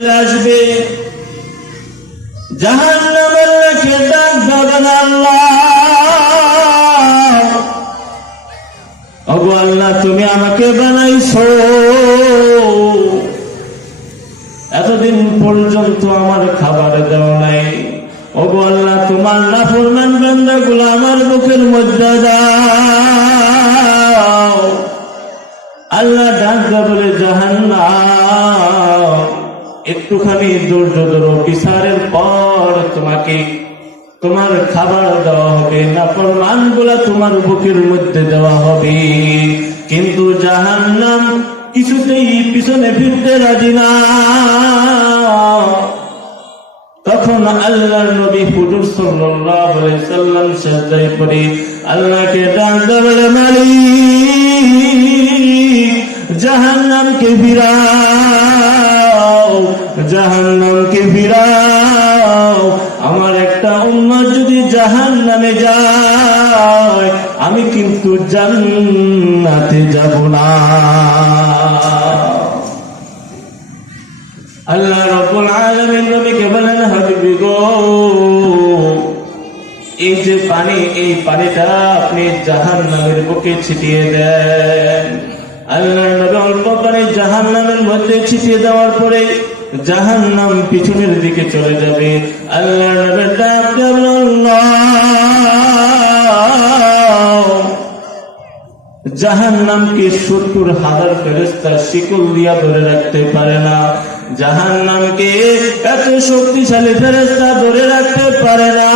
আসবে জাহান্নামের লেখে ডাক দেবেন আল্লাহ, ওগো আল্লাহ তুমি আমাকে বানাইছো, এতদিন পর্যন্ত আমার খাবার দাও নাই, ওগো আল্লাহ তোমার নাফরমান বান্দাগুলো আমার বুকের মধ্যে দাও। আল্লাহ ডাক দেয়া বলে জাহান্নাম একটুখানি ধৈর্য ধরো, বিচারের পর তোমাকে তোমার খাবার দেওয়া হবে, নাফরমান গুলা তোমার বুকের মধ্যে দেওয়া হবে। কিন্তু জাহান্নাম কিছুতেই পিছনে ফিরতে রাজি না। তখন আল্লাহর নবী হুজুর সাল্লাল্লাহু আলাইহি সাল্লাম সিজদায় পড়ে আল্লাহকে ডাক দেয়া, মালিক জাহান্নামকে ফিরাও, জাহান্নামকে ফিরাও। আমার একটা উম্মত যদি জাহান্নামে যায় আমি কিন্তু জান্নাতে যাব না। আল্লাহ রাব্বুল আলামিন নবীকে বলেন, হাবিবি গো এই যে পানি, এই পানিটা আপনি জাহান্নামের বুকে ছিটিয়ে দেন। আল্লাহর নবী অল্প পানি জাহান্নামের মধ্যে ছিটিয়ে দেওয়ার পরে জাহান্নাম পিছনের দিকে চলে যাবে। আল্লাহর নবী ডাক দেন, জাহান্নামকে 70,000 ফেরেশতা শিকল দিয়া ধরে রাখতে পারে না, জাহান্নামকে এত শক্তিশালী ফেরেশতা ধরে রাখতে পারে না।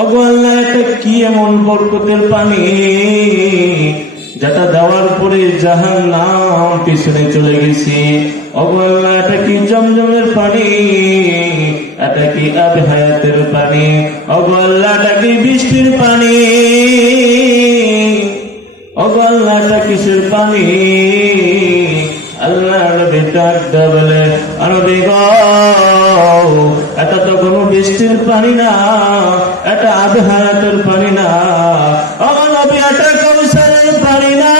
ওগো আল্লাহ এটা কি এমন বরকতের পানি যেটা দেওয়ার পরে জাহান্নাম পিছনে চলে গেছে। ওগো আল্লাহ এটা কি জমজমের পানি, এটা কি আব হায়াতের পানি, ওগো আল্লাহ এটা কি বৃষ্টির পানি, ওগো আল্লাহ এটা কিসের পানি? আল্লাহ নবী ডাক দেয়া বলে, নবী গো এটা তো কোনো বৃষ্টির পানি না, এটা আব হায়াতের পানি না, ওগো নবী এটা কাউসারের পানি না,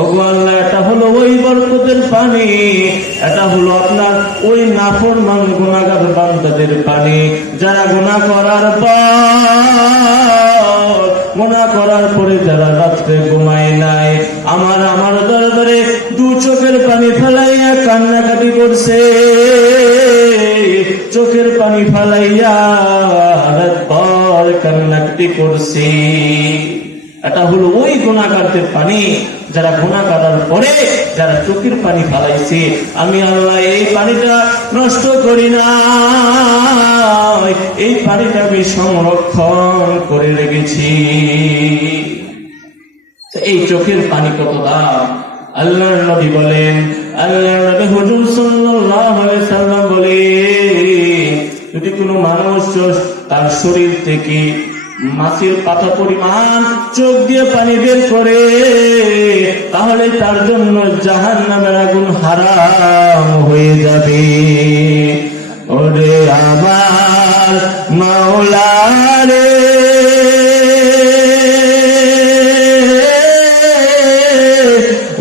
ওগো আল্লাহ এটা হলো ওই বরকতের পানি, এটা হলো আপনার ওই নাফরমান গুনাহগার বান্দাদের পানি, যারা গুনাহ করার পরে যারা রাত্রে ঘুমায় নাই, আমার দরবারে দু চোখের পানি ফেলাইয়া কান্নাকাটি করছে, চোখের পানি ফেলাইয়া রাত ভর কান্নাকাটি করছে। এটা হলো ওই গুনাহগারদের পানি, যারা গুনাহ করার পরে যারা চোখের পানি ফেলাইছে। আমি আল্লাহ এই পানিটা নষ্ট করি না, এই পানিটা আমি সংরক্ষণ করে রেখেছি। এই চোখের পানি কত দাম? আল্লাহর নবী বলেন, আল্লাহর নবী হুজুর সাল্লাল্লাহু আলাইহি সাল্লাম বলেন, যদি কোনো মানুষ তার শরীর থেকে মাছের পাতা পরিমাণ চোখ দিয়ে পানি বের করে, তাহলে তার জন্য জাহান্নামের আগুন হারাম হয়ে যাবে। ওরে আমার মাওলা রে,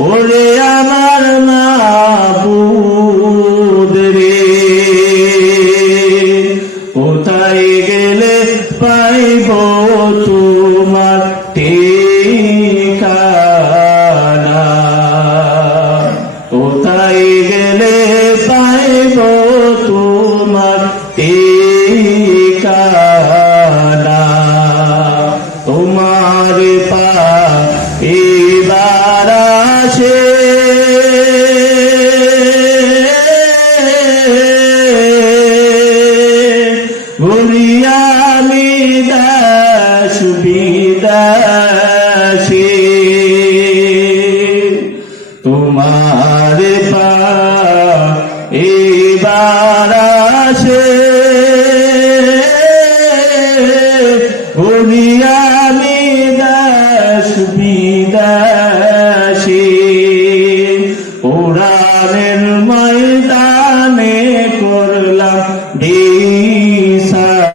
ওরে আমার মাবুদ রে, কোথায় গেলে পাইব তোমার ঠিকানা, কোথায় গেলে পাইব তোমার ঠিকানা, তোমার পায়ে